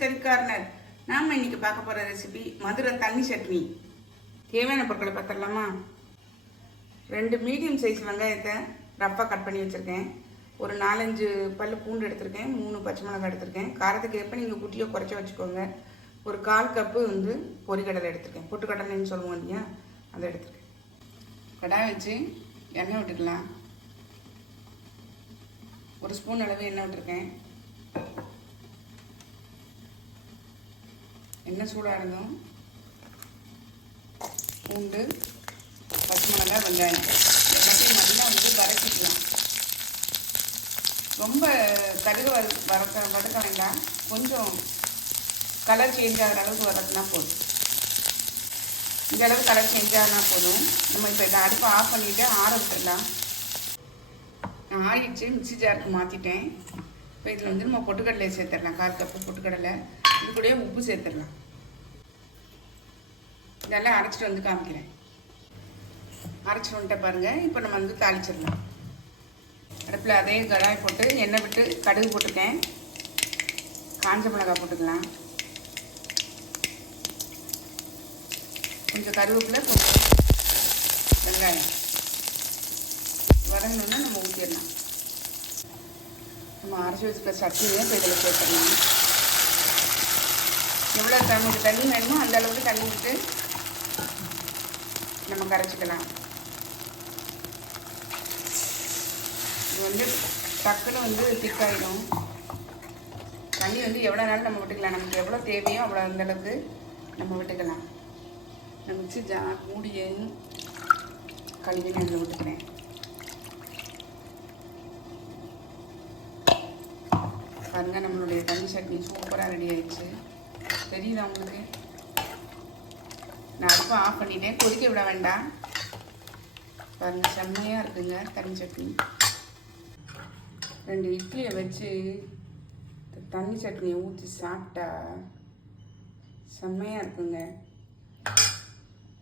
நாம் இன்னைக்கு பார்க்க போகிற ரெசிபி மதுரை தண்ணி சட்னி. தேவையான பொருட்களை பார்த்துடலாமா? ரெண்டு மீடியம் சைஸ் வெங்காயத்தை ரஃப்பாக கட் பண்ணி வச்சுருக்கேன். ஒரு நாலஞ்சு பல் பூண்டு எடுத்திருக்கேன். மூணு பச்சை மிளகாய் எடுத்திருக்கேன். காரத்துக்கு ஏற்ப நீங்கள் குட்டியை குறைச்ச வச்சுக்கோங்க. ஒரு கால் கப்பு வந்து பொறிக்கடலை எடுத்திருக்கேன். பொட்டுக்கடலைன்னு சொல்லுவோம் இல்லையா? அதை எடுத்திருக்கேன். கடாய் வச்சு எண்ணெய் விட்டுக்கலாம். ஒரு ஸ்பூன் அளவு எண்ணெய் விட்டுருக்கேன். எண்ணெய் சூடாக இருந்தோம் பூண்டு பச்சை மிளகாய் வெங்காயம். எல்லாத்தையும் நல்லா வந்து வதக்கிக்கலாம். ரொம்ப கடுகு வறு வதக்க வதக்க வேண்டாம். கொஞ்சம் கலர் சேஞ்ச் ஆகிற அளவுக்கு வதக்கினா போதும். இந்த அளவு கலர் சேஞ்ச் ஆனால் போதும். நம்ம இப்போ இதை அடுப்பை ஆஃப் பண்ணிவிட்டு ஆற விட்டுடலாம். நான் ஆறிடுச்சு மிக்சி ஜாருக்கு மாற்றிட்டேன் இப்போ இதில் வந்து நம்ம பொட்டுக்கடலையை சேர்த்துடலாம். கால் கப்பு பொட்டுக்கடலை. இது கூடயே உப்பு சேர்த்துடலாம். இதெல்லாம் அரைச்சிட்டு வந்து காமிக்கிறேன். அரைச்சிட்டு வந்துட்டு பாருங்கள் இப்போ நம்ம வந்து தாளிச்சிடலாம். அடுப்பில் அதே கடாய் போட்டு எண்ணெய் விட்டு கடுகு போட்டுருக்கேன். காஞ்ச மிளகாய் போட்டுக்கலாம். கொஞ்சம் கருவேப்பிலை கொஞ்சம் வெங்காயம். வதங்கணுன்னா நம்ம ஊற்றிடலாம் நம்ம அரைச்சி வச்சுருக்க சட்னியை இப்போ இதில் சேர்த்துடலாம். எவ்வளோ நமக்கு தண்ணி வேணுமோ அந்த அளவுக்கு தண்ணி விட்டு நம்ம கரைச்சிக்கலாம். இது வந்து டக்குன்னு வந்து திக்காயிடும் தண்ணி வந்து எவ்வளோ நாள் நம்ம விட்டுக்கலாம்? நமக்கு எவ்வளோ தேவையோ அவ்வளோ அந்த அளவுக்கு நம்ம விட்டுக்கலாம். நான் மிக்சி ஜா மூடியும் கழுவி நான் இதில் விட்டுக்கிறேன் பாருங்கள் நம்மளுடைய தண்ணி சட்னி சூப்பராக ரெடி ஆயிடுச்சு. தெரியுதா உங்களுக்கு? நான் அடுப்பை ஆஃப் பண்ணிட்டேன். கொதிக்க விட வேண்டாம். பாருங்க செம்மையாக இருக்குங்க தண்ணி சட்னி. ரெண்டு இட்லியை வச்சு தண்ணி சட்னியை ஊற்றி சாப்பிட்டா செம்மையாக இருக்குங்க.